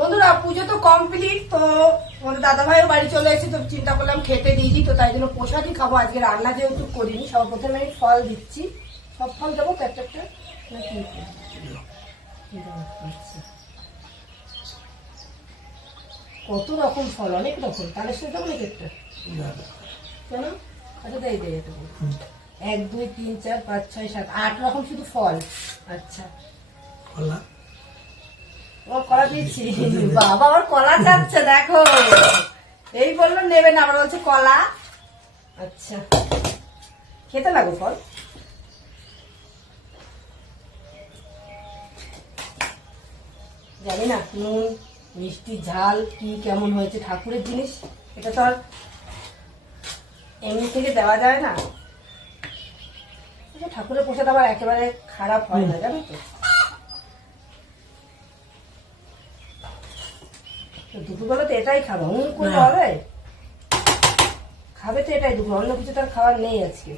বন্ধুরা পুজো তো কমপ্লিট তো আমাদের দাদা ভাইও বাড়ি চলে এসেছে তো চিন্তা করলাম খেতে দিয়েছি তো তাই জন্য প্রসাদই খাব। আজকে রান্না যেহেতু করিনি সব প্রথমে আমি ফল দিচ্ছি। সব ফল দেবো তো একটা একটা। কত রকম ফল অনেক রকম তাহলে সেটা অনেক একটা? কেন? আচ্ছা তাই দেয় এটা। এক দুই তিন চার পাঁচ ছয় সাত আট রকম শুধু ফল। আচ্ছা। তোমার কলা দিচ্ছি বাবা, আমার কলা চাচ্ছে দেখো। এই বলল নেবে না আমার বলছে কলা। আচ্ছা। খেতে জানি না, নুন, মিষ্টি, ঝাল, কি কেমন হয়েছে ঠাকুরের জিনিস, এটা তো আর এমনি থেকে দেওয়া যায় না। এটা ঠাকুরের প্রসাদ আবার একেবারে খারাপ হয় না, জানো তো তো দুপুরবেলা তো এটাই খাব। হুম করে হবে খাবে তো এটাই দুপুর অন্য কিছু তার খাবার নেই আজকে।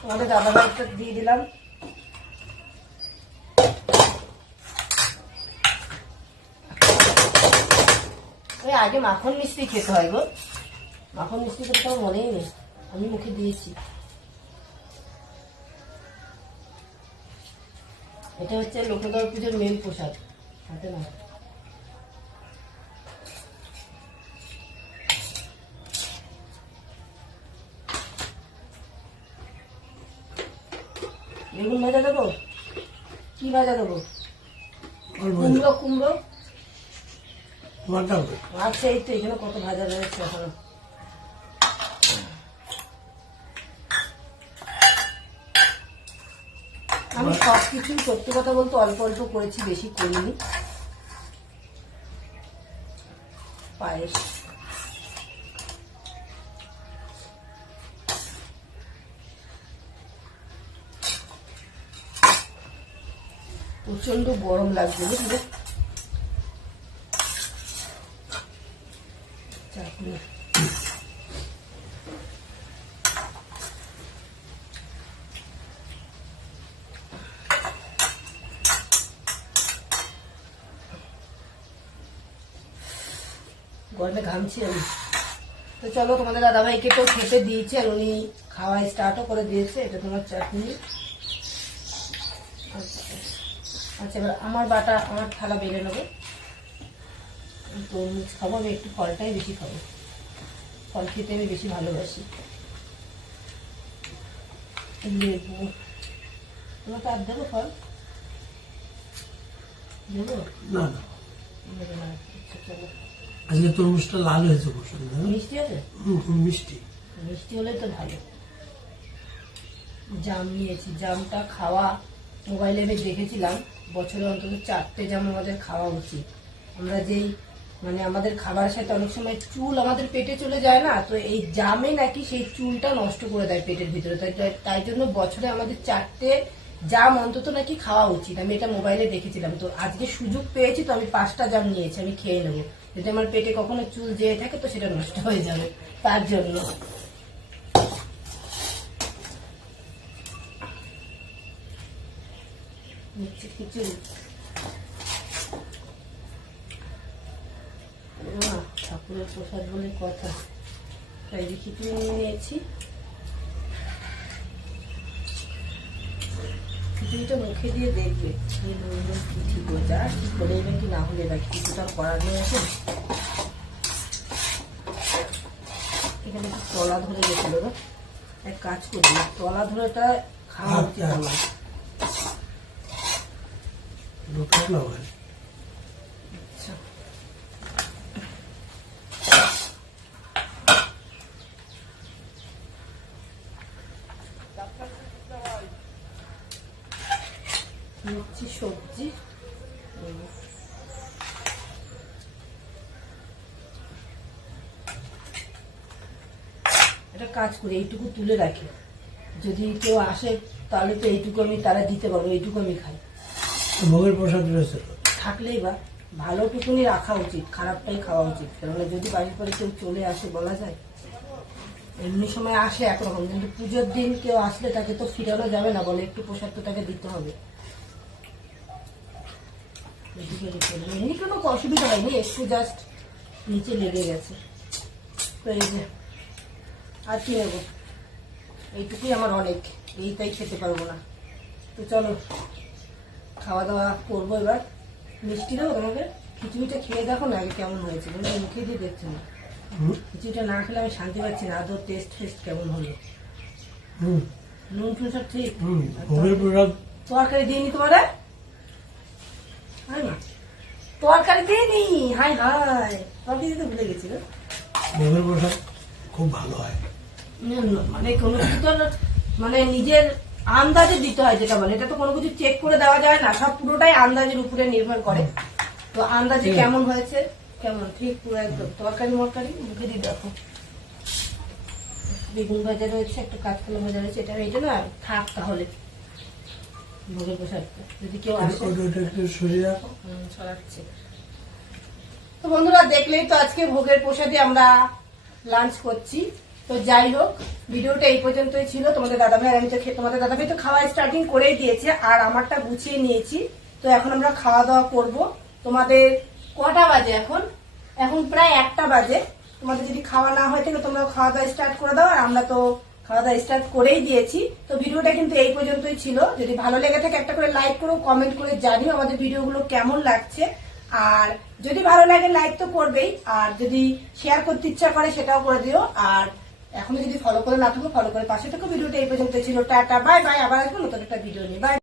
তোমাদের দাদা ভাইটা দিয়ে দিলাম। ওই আগে মাখন মিষ্টি খেতে হয় গো। মাখন মিষ্টি তো তোমার মনেই নেই। আমি মুখে দিয়েছি। এটা হচ্ছে লোকদর পুজোর মেন প্রসাদ। হাতে না বেগুন ভাজা দেবো? কি ভাজা দেবো? কুমড়ো কুমড়ো? আচ্ছা এই তো এখানে কত ভাজা রয়েছে এখনও। আমি সব কিছুই সত্যি কথা বলতে অল্প অল্প করেছি বেশি করিনি। পায়েস। প্রচণ্ড গরম লাগবে বুঝলে? গরমে ঘামছি আমি। তো চলো তোমাদের দাদাভাইকে তো খেতে দিয়েছে আর উনি খাওয়া স্টার্টও করে দিয়েছে, এটা তোমার চাটনি আচ্ছা আচ্ছা এবার আমার বাটা আমার থালা বেড়ে নেব। তরমুজ খাব আমি একটু ফলটাই বেশি খাব। ফল খেতে আমি বেশি ভালোবাসি। লেবু। তোমাকে আর দেবো ফল? দেবো? না না। আচ্ছা আজকে তরমুজটা লাল হয়েছে খুব সুন্দর মিষ্টি আছে? খুব মিষ্টি। মিষ্টি হলে তো ভালো। জাম নিয়েছি জামটা খাওয়া মোবাইলে আমি দেখেছিলাম, বছরে অন্তত চারটে জাম আমাদের খাওয়া উচিত। আমরা যেই মানে আমাদের খাবারের সাথে অনেক সময় চুল আমাদের পেটে চলে যায় না, তো এই জামে নাকি সেই চুলটা নষ্ট করে দেয় পেটের ভিতরে। তাই তাই জন্য বছরে আমাদের চারটে জাম অন্তত নাকি খাওয়া উচিত। আমি এটা মোবাইলে দেখেছিলাম। তো আজকে সুযোগ পেয়েছি, তো আমি পাঁচটা জাম নিয়েছি, আমি খেয়ে নেব। যদি আমার পেটে কখনো চুল যেয়ে থাকে, তো সেটা নষ্ট হয়ে যাবে। তার জন্য। নিচ্ছি খিচুড়ি ঠাকুরের প্রসাদ বলে কথা তাই যে খিচুড়ি নিয়ে নিয়েছি। খিচুড়িটা মুখে দিয়ে দেখবে। নুন নুন কি ঠিক হয়েছে আর ঠিক হলে এবার কি না হলে এবার কিছু তার করার নেই আছে এখানে একটু তলা ধরে গেছিল। এক কাজ করি তলা ধরেটা খাওয়া উচিত সবজি একটা কাজ করি, এইটুকু তুলে রাখি। যদি কেউ আসে, তাহলে তো এইটুকু আমি তারা দিতে পারব, এইটুকু আমি খাই। ভোগের প্রসাদ রয়েছে। থাকলেই বা, ভালো টুকুনি রাখা উচিত, খারাপটাই খাওয়া উচিত। কেননা যদি বাড়ির পরে কেউ চলে আসে, বলা যায়, এমনি সময় আসে একরকম, কিন্তু পুজোর দিন কেউ আসলে তাকে তো ফিরানো যাবে না, বলে একটু প্রসাদ তো তাকে দিতে হবে। এমনি কোনো অসুবিধা হয়নি একটু জাস্ট নিচে লেগে গেছে। তো এই যে, আর কি নেব? এইটুকুই আমার অনেক এইটাই খেতে পারব না। তো চলো। খাওয়া দাওয়া করব এবার। মিষ্টি দেবো তোমাকে। খিচুড়িটা খেয়ে দেখো না আগে কেমন হয়েছে। বলে মুখে দিয়ে দেখছ না। খিচুড়িটা না খেলে আমি শান্তি পাচ্ছি না। আদৌ টেস্ট ফেস্ট কেমন হলো? নুন টুন সব ঠিক? তরকারি দিইনি তোমারে হাই মা। তরকারি দিইনি? হাই হাই তরকারি দিতে ভুলে গেছি খুব ভালো হয়। মানে কোনো তো মানে নিজের আন্দাজে দিতে হয় যেটা বলে। এটা তো কোনো কিছু চেক করে দেওয়া যায় না সব পুরোটাই আন্দাজের উপরে নির্ভর করে। তো আন্দাজে কেমন হয়েছে? কেমন? ঠিক পুরো একদম। তরকারি মরকারি? মুখে দিয়ে দেখো। বেগুন ভাজা রয়েছে একটা কাঁচকলা ভাজা রয়েছে এটা এই জন্য থাক তাহলে। ভোগের প্রসাদটা। যদি কেউ আসে। তো বন্ধুরা দেখলেই তো আজকে ভোগের প্রসাদে আমরা লাঞ্চ করছি। তো যাই হোক, ভিডিওটা এই পর্যন্তই ছিল। তোমাদের দাদা ভাই আমি তো তোমাদের দাদা ভাই তো খাওয়া স্টার্টিং করেই দিয়েছে, আর আমারটা গুছিয়ে নিয়েছি। তো এখন আমরা খাওয়া দাওয়া করব। তোমাদের কটা বাজে এখন? এখন প্রায় একটা বাজে। তোমাদের যদি খাওয়া না হয় থাকে তোমরা খাওয়া দাওয়া স্টার্ট করে দাও, আর আমরা তো খাওয়া দাওয়া স্টার্ট করেই দিয়েছি। তো ভিডিওটা কিন্তু এই পর্যন্তই ছিল। যদি ভালো লেগে থাকে একটা করে লাইক করো কমেন্ট করে জানিও আমাদের ভিডিওগুলো কেমন লাগছে। আর যদি ভালো লাগে লাইক তো করবেই, আর যদি শেয়ার করতে ইচ্ছা করে সেটাও করে দিও। আর এখনও যদি ফলো করে না থাকো ফলো করে পাশে থাকো, ভিডিওটা এই পর্যন্ত ছিল, টাটা বাই বাই আবার আসব নতুন একটা ভিডিও নিয়ে। বাই